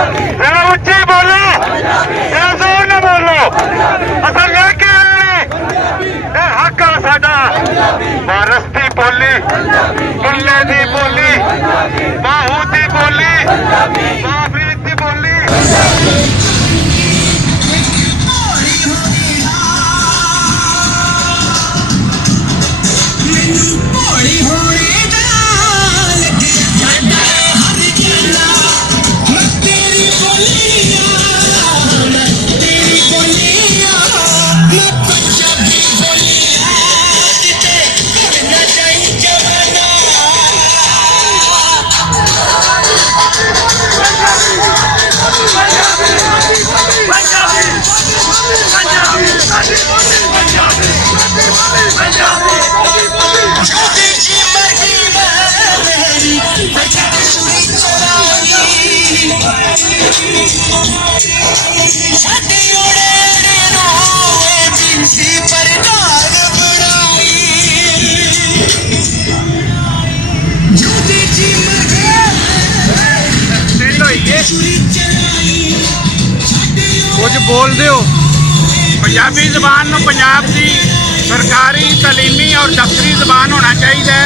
जरा उच्ची बोलो, जरा जोर न बोलो। असल लड़के हक है साडा। वारस दी बोली, बुल्ले दी बोली, बाहू दी बोली, महाफरीद दी बोली। कुछ बोल दो। पंजाबी जबान नूं पंजाब की सरकारी तलीमी और दफ्तरी जबान होना चाहिए।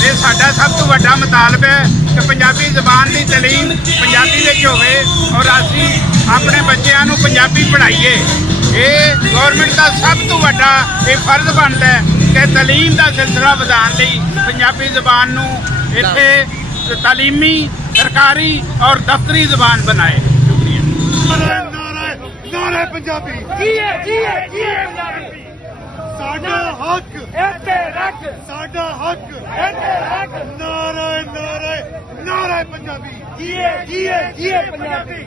ये साडा सब तो वड्डा मुतालबा है कि पंजाबी जबान की तलीम पंजाबी विच होवे और असीं अपने बच्चों नूं पंजाबी पढ़ाइए। ये गौरमेंट का सब तो वड्डा ये फर्ज बनता है कि तलीम का सिलसिला वधाउण लई पंजाबी जबान नूं इत्थे तलीमी सरकारी और दफ्तरी जबान बनाए। शुक्रिया। नारे पंजाबी साडा हक साडा हक नारे नारे नारे पंजाबी पंजाबी